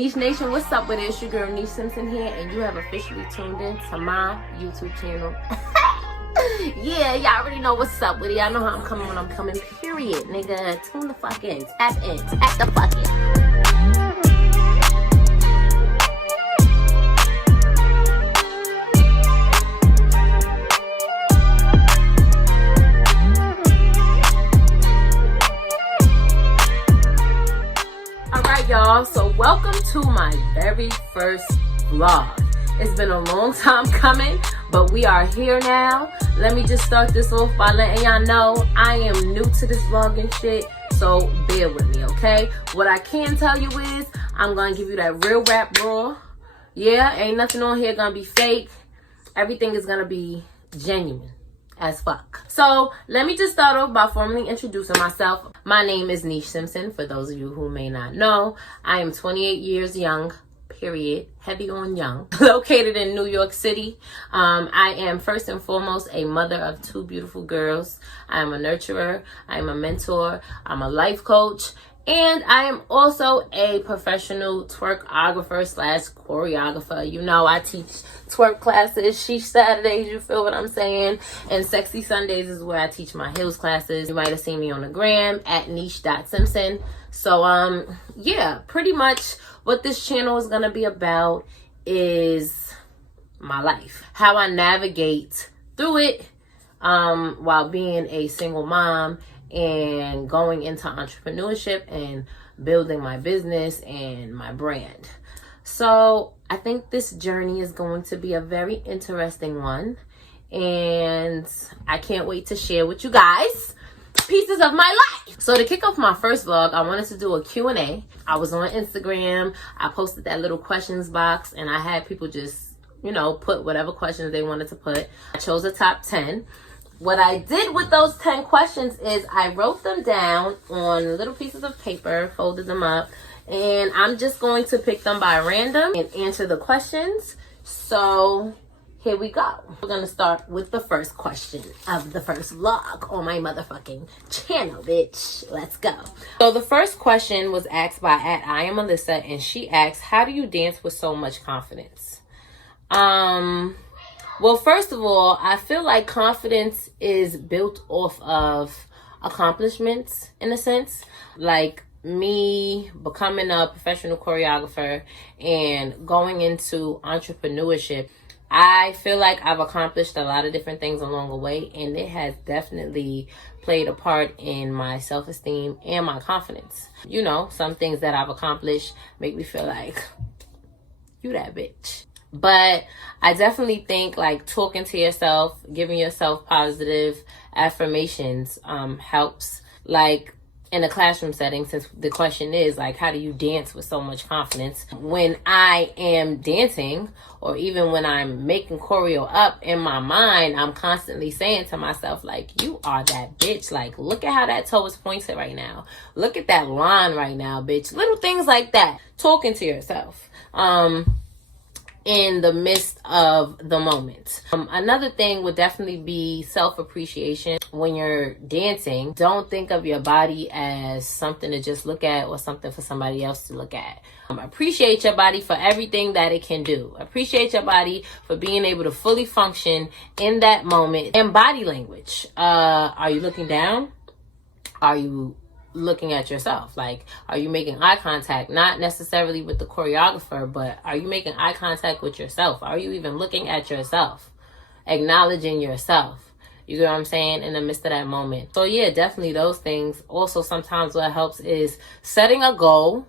Niche Nation, what's up with it? It's your girl Niche Simpson here, and you have officially tuned in to my YouTube channel. Yeah, y'all already know what's up with it. Y'all know how I'm coming when I'm coming, period, nigga. Tune the fuck in, tap the fuck in. Y'all, so welcome to my very first vlog. It's been a long time coming, but we are here now. Let me just start this off by letting y'all know I am new to this vlogging shit, so bear with me, okay? What I can tell you is I'm gonna give you that real rap raw. Yeah, ain't nothing on here gonna be fake. Everything is gonna be genuine as fuck. So let me just start off by formally introducing myself. My name is Niche Simpson. For those of you who may not know, I am 28 years young, period, heavy on young, located in New York City. I am first and foremost a mother of two beautiful girls. I am a nurturer, I am a mentor, I'm a life coach, and I am also a professional twerkographer slash choreographer. You know, I teach twerk classes, Chic Saturdays, you feel what I'm saying? And Sexy Sundays is where I teach my heels classes. You might have seen me on the gram at niche.simpson. So, yeah, pretty much what this channel is going to be about is my life. How I navigate through it while being a single mom and going into entrepreneurship and building my business and my brand. So I think this journey is going to be a very interesting one, and I can't wait to share with you guys pieces of my life. So to kick off my first vlog, I wanted to do a Q&A. I was on Instagram. I posted that little questions box, and I had people just, you know, put whatever questions they wanted to put. I chose the top 10. What I did with those 10 questions is I wrote them down on little pieces of paper, folded them up, and I'm just going to pick them by random and answer the questions. So here we go. We're going to start with the first question of the first vlog on my motherfucking channel, bitch. Let's go. So the first question was asked by @IamMelissa, and she asked, how do you dance with so much confidence? Well, first of all, I feel like confidence is built off of accomplishments, in a sense. Like me becoming a professional choreographer and going into entrepreneurship, I feel like I've accomplished a lot of different things along the way, and it has definitely played a part in my self-esteem and my confidence. You know, some things that I've accomplished make me feel like, you that bitch. But I definitely think like talking to yourself, giving yourself positive affirmations helps. Like in a classroom setting, since the question is like, how do you dance with so much confidence? When I am dancing, or even when I'm making choreo up in my mind, I'm constantly saying to myself, like, you are that bitch. Like, look at how that toe is pointed right now. Look at that line right now, bitch. Little things like that. Talking to yourself. In the midst of the moment. Another thing would definitely be self-appreciation. When you're dancing, don't think of your body as something to just look at or something for somebody else to look at. Appreciate your body for everything that it can do. Appreciate your body for being able to fully function in that moment. And body language. Are you looking down? Are you looking at yourself? Like, are you making eye contact? Not necessarily with the choreographer, but are you making eye contact with yourself? Are you even looking at yourself? Acknowledging yourself. You get what I'm saying? In the midst of that moment. So yeah, definitely those things. Also, sometimes what helps is setting a goal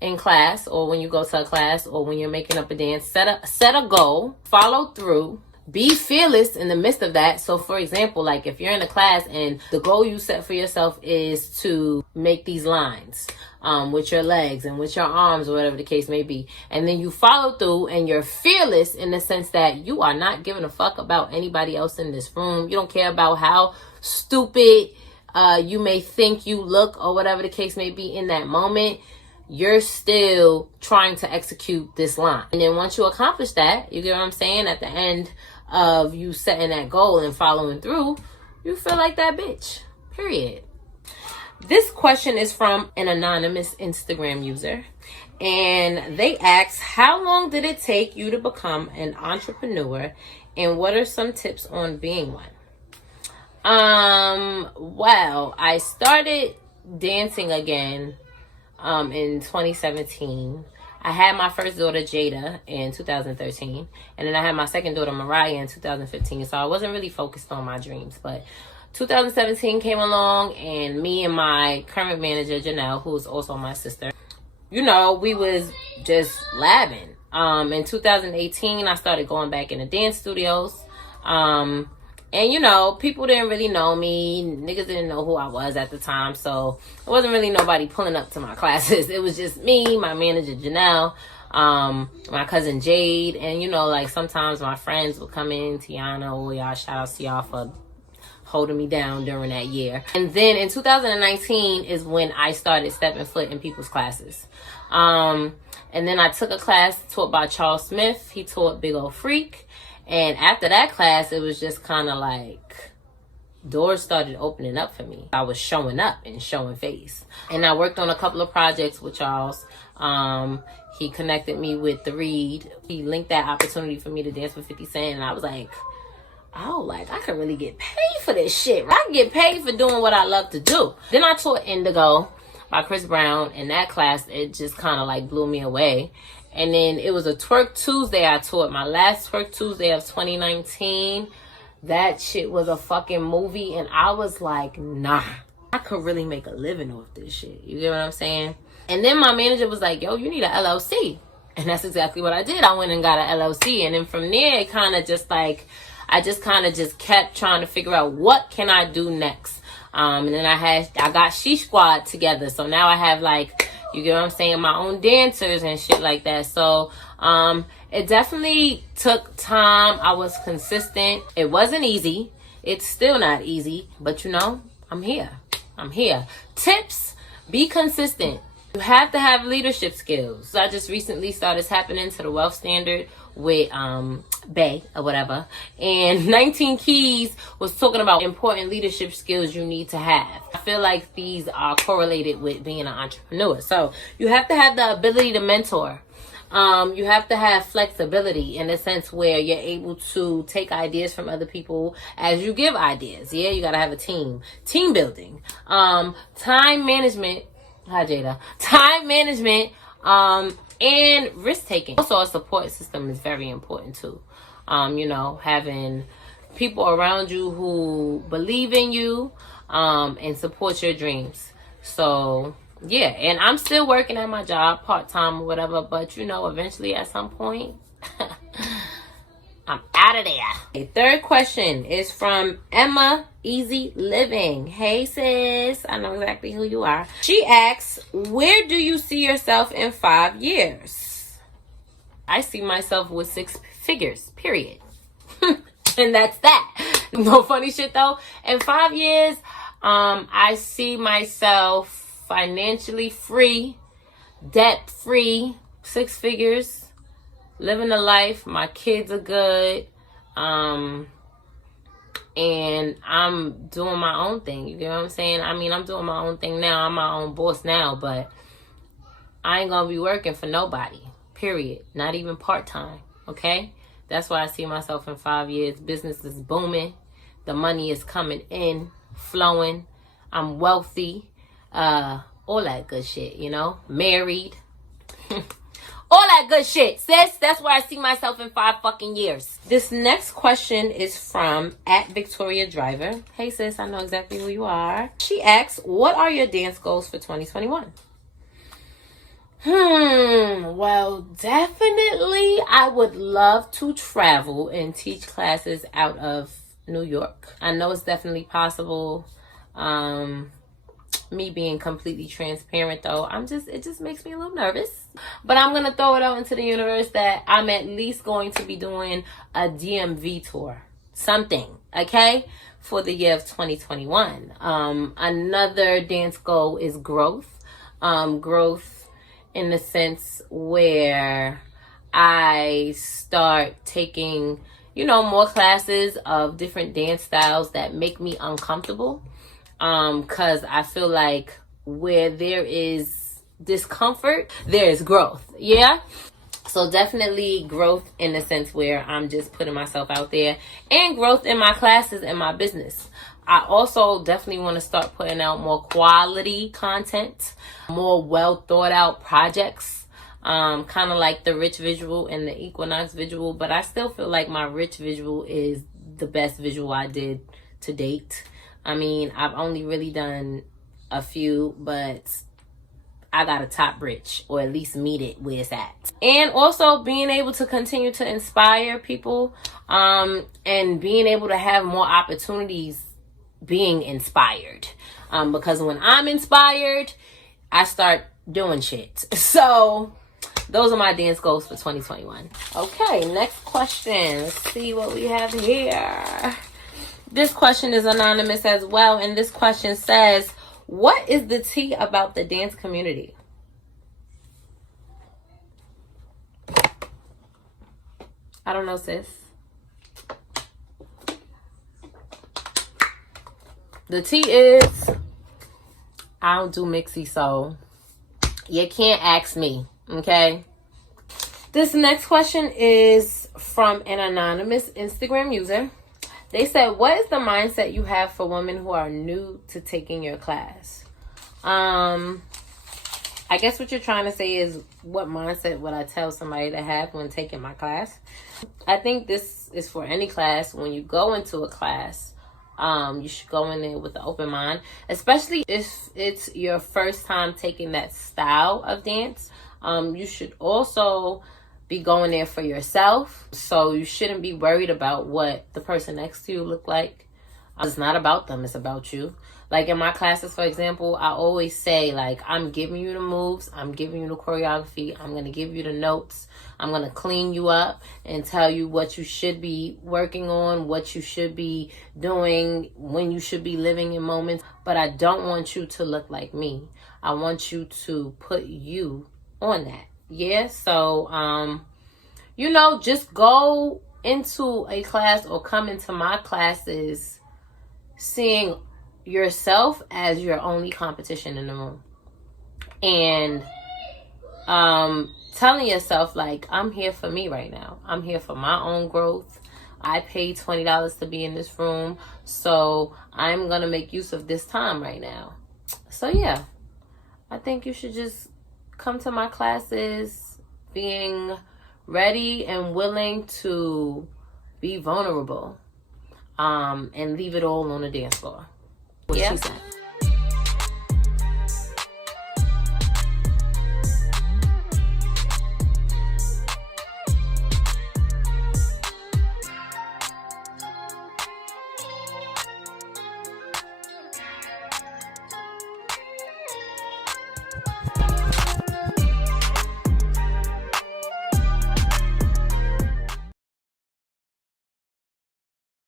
in class, or when you go to a class, or when you're making up a dance. Set a goal, follow through. Be fearless in the midst of that. So for example, like if you're in a class and the goal you set for yourself is to make these lines with your legs and with your arms or whatever the case may be, and then you follow through and you're fearless in the sense that you are not giving a fuck about anybody else in this room. You don't care about how stupid you may think you look or whatever the case may be in that moment. You're still trying to execute this line. And then once you accomplish that, you get what I'm saying? At the end of you setting that goal and following through, you feel like that bitch, period. This question is from an anonymous Instagram user, And they asked, how long did it take you to become an entrepreneur, and what are some tips on being one? Well, I started dancing again in 2017. I had my first daughter, Jada, in 2013. And then I had my second daughter, Mariah, in 2015. So I wasn't really focused on my dreams. But 2017 came along, and me and my current manager, Janelle, who's also my sister, we was just labbing. In 2018, I started going back into dance studios. And, people didn't really know me. Niggas didn't know who I was at the time. So it wasn't really nobody pulling up to my classes. It was just me, my manager, Janelle, my cousin, Jade. And, sometimes my friends would come in. Tiana, y'all, shout out to y'all for holding me down during that year. And then in 2019 is when I started stepping foot in people's classes. And then I took a class taught by Charles Smith. He taught Big Ol' Freak. And after that class, it was just kind of like doors started opening up for me. I was showing up and showing face. And I worked on a couple of projects with Charles. He connected me with The Read. He linked that opportunity for me to dance with 50 Cent. And I was like, oh, I could really get paid for this shit. I can get paid for doing what I love to do. Then I taught Indigo by Chris Brown. And that class, it just kind of blew me away. And then it was a Twerk Tuesday I taught. My last Twerk Tuesday of 2019. That shit was a fucking movie. And I was like, nah, I could really make a living off this shit. You get what I'm saying? And then my manager was like, yo, you need an LLC. And that's exactly what I did. I went and got an LLC. And then from there, it kind of just I just kind of just kept trying to figure out what can I do next. And then I got She Squad together. So now I have you get what I'm saying, my own dancers and shit like that. So it definitely took time. I was consistent. It wasn't easy. It's still not easy. But I'm here. Tips: be consistent. You have to have leadership skills. So I just recently started tapping into the Wealth Standard with Bay or whatever. And 19 Keys was talking about important leadership skills you need to have. I feel like these are correlated with being an entrepreneur. So you have to have the ability to mentor. You have to have flexibility in the sense where you're able to take ideas from other people as you give ideas. Yeah, you got to have a team. Team building. Time management. Hi, Jada. Time management. And risk taking. Also, a support system is very important too. Having people around you who believe in you, and support your dreams. So yeah, and I'm still working at my job part-time or whatever, but eventually at some point, I'm out of there. Okay, third question is from Emma Easy Living. Hey sis, I know exactly who you are. She asks, where do you see yourself in 5 years? I see myself with 6 figures, period. And that's that. No funny shit though. In 5 years, I see myself financially free, debt free, 6 figures, living a life. My kids are good. And I'm doing my own thing. You get what I'm saying? I mean, I'm doing my own thing now. I'm my own boss now, but I ain't gonna be working for nobody, period. Not even part-time, okay? That's why I see myself in 5 years. Business is booming. The money is coming in, flowing. I'm wealthy. All that good shit, Married. All that good shit, sis. That's where I see myself in 5 fucking years. This next question is from @VictoriaDriver. Hey sis, I know exactly who you are. She asks, what are your dance goals for 2021? Well, definitely I would love to travel and teach classes out of New York. I know it's definitely possible. Me being completely transparent though, it just makes me a little nervous. But I'm gonna throw it out into the universe that I'm at least going to be doing a DMV tour. Something, okay? For the year of 2021. Another dance goal is growth. Growth in the sense where I start taking, more classes of different dance styles that make me uncomfortable. Cause I feel like where there is discomfort, there is growth. Yeah. So definitely growth in the sense where I'm just putting myself out there, and growth in my classes and my business. I also definitely want to start putting out more quality content, more well thought out projects, kind of like the Rich Visual and the Equinox Visual. But I still feel like my Rich Visual is the best visual I did to date. I mean, I've only really done a few, but I got to top Rich, or at least meet it where it's at. And also being able to continue to inspire people, and being able to have more opportunities being inspired. Because when I'm inspired, I start doing shit. So those are my dance goals for 2021. Okay, next question. Let's see what we have here. This question is anonymous as well, and this question says, what is the tea about the dance community? I don't know, sis. The tea is, I don't do mixy, so you can't ask me, okay? This next question is from an anonymous Instagram user. They said, what is the mindset you have for women who are new to taking your class? I guess what you're trying to say is, what mindset would I tell somebody to have when taking my class? I think this is for any class. When you go into a class, you should go in there with an open mind, especially if it's your first time taking that style of dance. You should also be going there for yourself, so you shouldn't be worried about what the person next to you look like. It's not about them, it's about you. Like in my classes, for example, I always say, like, I'm giving you the moves, I'm giving you the choreography, I'm going to give you the notes, I'm going to clean you up and tell you what you should be working on, what you should be doing, when you should be living in moments. But I don't want you to look like me. I want you to put you on that. Yeah, so, just go into a class or come into my classes seeing yourself as your only competition in the room. And telling yourself, like, I'm here for me right now. I'm here for my own growth. I paid $20 to be in this room, so I'm going to make use of this time right now. So, yeah, I think you should just come to my classes being ready and willing to be vulnerable, and leave it all on the dance floor. What she said.